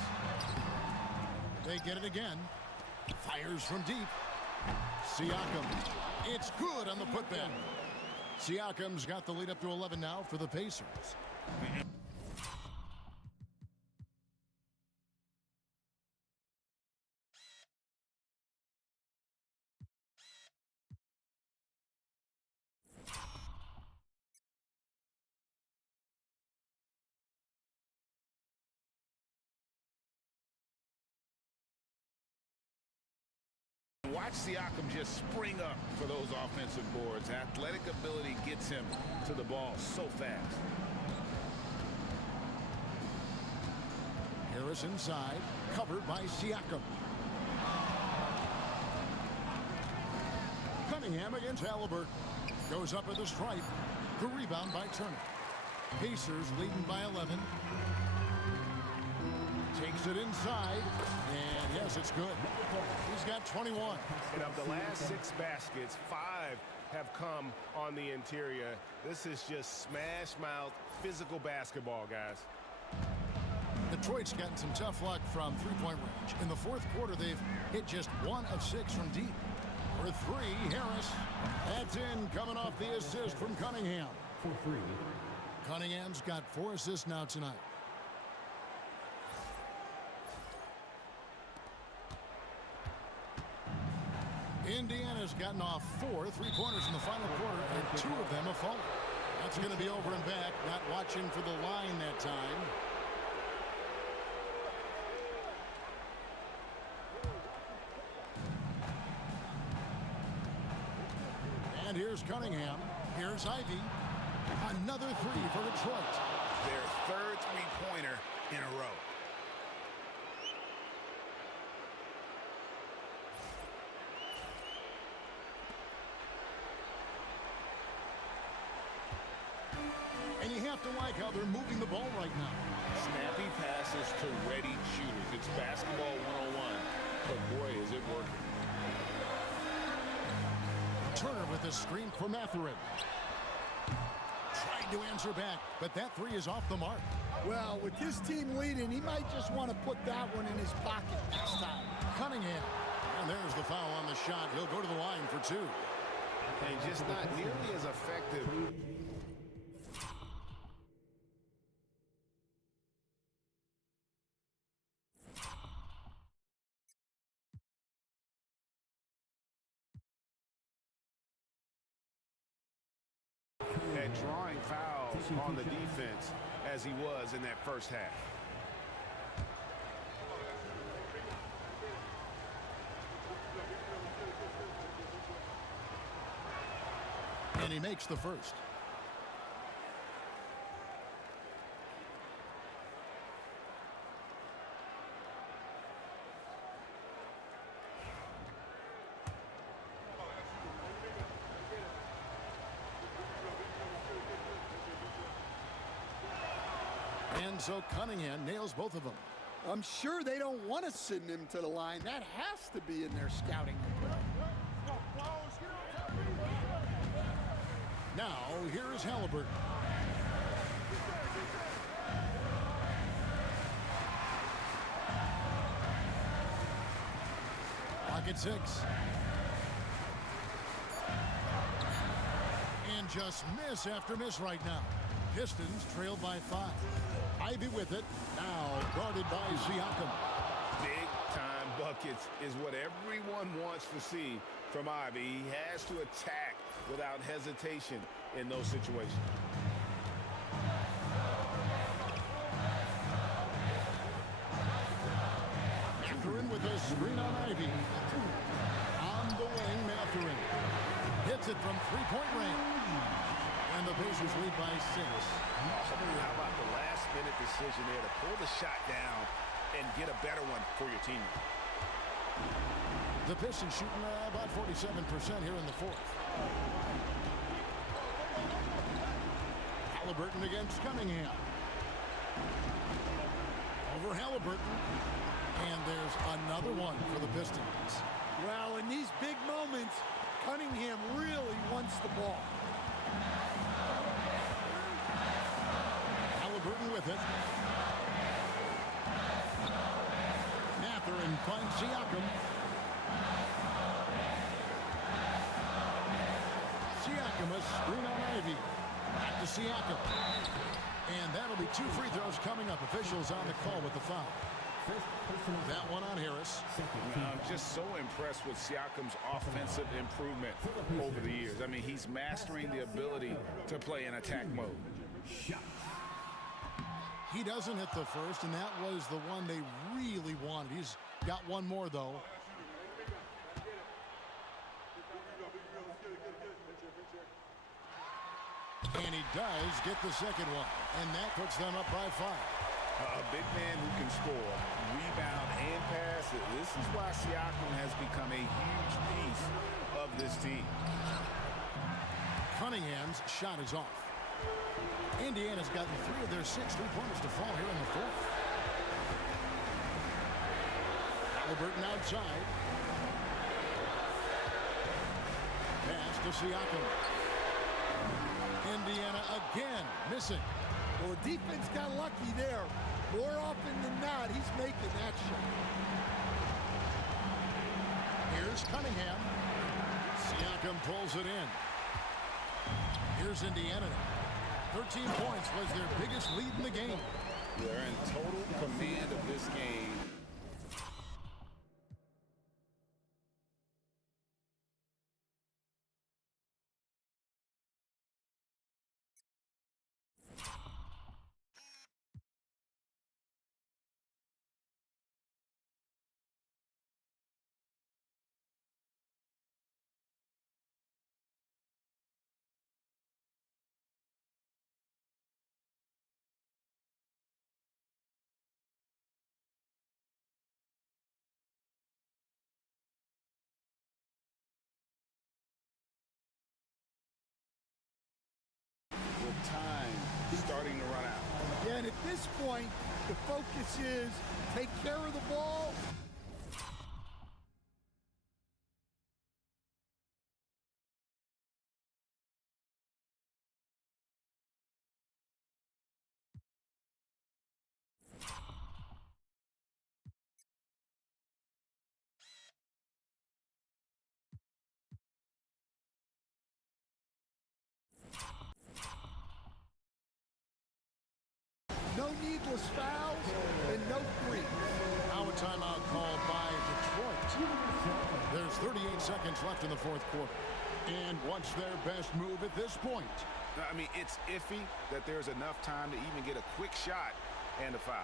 They get it again. Fires from deep. Siakam. It's good on the putback. Siakam's got the lead up to 11 now for the Pacers. And watch Siakam just spring up for those offensive boards. Athletic ability gets him to the ball so fast. Harris inside, covered by Siakam. Cunningham against Halliburton. Goes up at the stripe. The rebound by Turner. Pacers leading by 11. Takes it inside, and yes, it's good. He's got 21. And of the last 6 baskets, 5 have come on the interior. This is just smash-mouth, physical basketball, guys. Detroit's gotten some tough luck from three-point range. In the fourth quarter, they've hit just 1 of 6 from deep. For 3, Harris. That's in, coming off the assist from Cunningham. For 3. Cunningham's got 4 assists now tonight. Indiana's gotten off 4 3-pointers in the final quarter, and 2 of them have fallen. That's going to be over and back, not watching for the line that time. And here's Cunningham. Here's Ivy. Another 3 for Detroit. Their 3rd three-pointer in a row. And you have to like how they're moving the ball right now. Snappy passes to ready shooters. It's basketball 101, but boy, is it working. Turner with a screen for Mathurin. Trying to answer back, but that 3 is off the mark. Well, with his team leading, he might just want to put that one in his pocket next time. Cunningham. And there's the foul on the shot. He'll go to the line for 2. And just not nearly as effective. At drawing fouls on the defense as he was in that first half. And he makes the first. And so Cunningham nails both of them. I'm sure they don't want to send him to the line. That has to be in their scouting report. Now, here is Halliburton. Pocket 6. And just miss after miss right now. Pistons trailed by 5. Ivy with it. Now guarded by Siakam. Big-time buckets is what everyone wants to see from Ivy. He has to attack without hesitation in those situations. Mathurin with a screen on Ivy. On the wing, Mathurin. Hits it from 3-point range. And the Pacers lead by 6. How about the last-minute decision there to pull the shot down and get a better one for your teammate? The Pistons shooting about 47% here in the 4th. Halliburton against Cunningham. Over Halliburton. And there's another one for the Pistons. Well, in these big moments, Cunningham really wants the ball. Halliburton with it. Mathurin finds Siakam. Siakam, a screen on Ivy. Back to Siakam. And that'll be 2 free throws coming up. Officials on the call with the foul. That one on Harris. I'm just so impressed with Siakam's offensive improvement over the years. I mean, he's mastering the ability to play in attack mode. He doesn't hit the first, and that was the one they really wanted. He's got one more, though. And he does get the second one, and that puts them up by 5. A big man who can score, rebound, and pass. This is why Siakam has become a huge piece of this team. Cunningham's shot is off. Indiana's gotten 3 of their 6 3-pointers to fall here in the 4th. Halliburton outside. Pass to Siakam. Indiana again missing. Well, the defense got lucky there. More often than not, he's making that shot. Here's Cunningham. Siakam pulls it in. Here's Indiana. 13 points was their biggest lead in the game. They're in total command of this game. Time starting to run out. Yeah, and at this point, the focus is take care of the ball. No needless fouls and no threes. Now a timeout called by Detroit. There's 38 seconds left in the 4th quarter. And what's their best move at this point? I mean, it's iffy that there's enough time to even get a quick shot and a foul.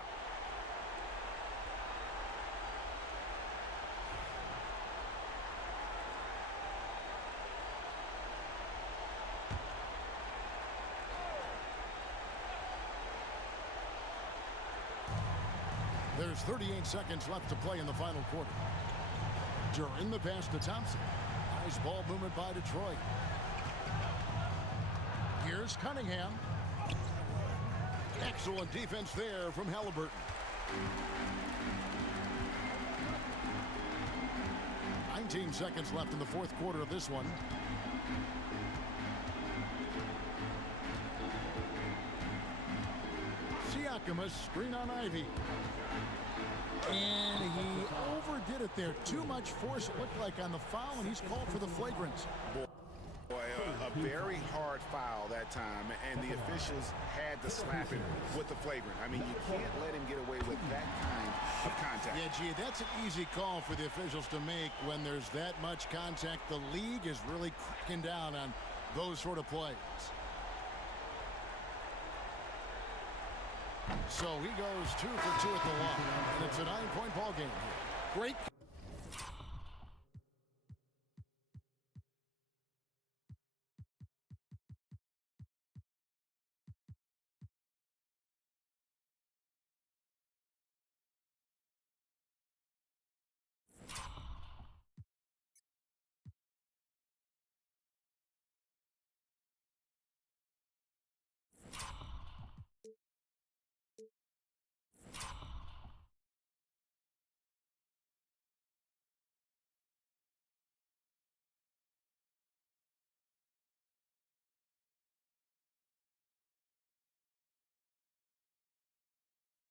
There's 38 seconds left to play in the final quarter. During the pass to Thompson. Nice ball movement by Detroit. Here's Cunningham. Excellent defense there from Halliburton. 19 seconds left in the 4th quarter of this one. Siakam, a screen on Ivy. And he overdid it there. Too much force, it looked like, on the foul, and he's called for the flagrant. Boy, a very hard foul that time, and the officials had to slap him with the flagrant. I mean, you can't let him get away with that kind of contact. Yeah, gee, that's an easy call for the officials to make when there's that much contact. The league is really cracking down on those sort of plays. So he goes 2 for 2 at the line, and it's a 9-point ball game here. Great.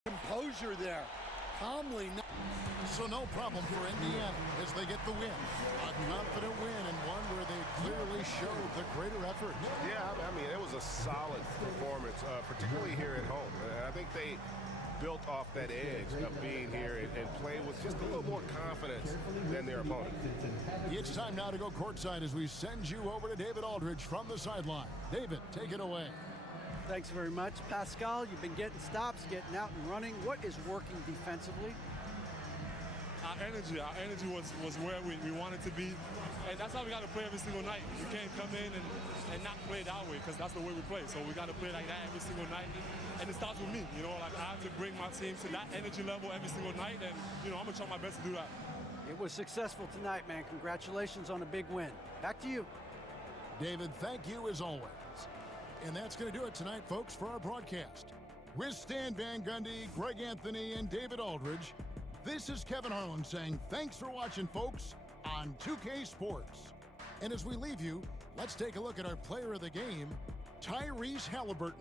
Composure there. Calmly. So no problem for Indiana as they get the win. A confident win and one where they clearly showed the greater effort. Yeah, I mean, it was a solid performance, particularly here at home. I think they built off that edge of being here and playing with just a little more confidence than their opponent. It's time now to go courtside as we send you over to David Aldridge from the sideline. David, take it away. Thanks very much, Pascal. You've been getting stops, getting out and running. What is working defensively? our energy was where we wanted to be. And that's how we got to play every single night. We can't come in and not play that way, because that's the way we play. So we got to play like that every single night. And it starts with me, you know, like I have to bring my team to that energy level every single night. And, you know, I'm going to try my best to do that. It was successful tonight, man. Congratulations on a big win. Back to you. David, thank you as always. And that's going to do it tonight, folks, for our broadcast. With Stan Van Gundy, Greg Anthony, and David Aldridge, this is Kevin Harlan saying thanks for watching, folks, on 2K Sports. And as we leave you, let's take a look at our player of the game, Tyrese Halliburton.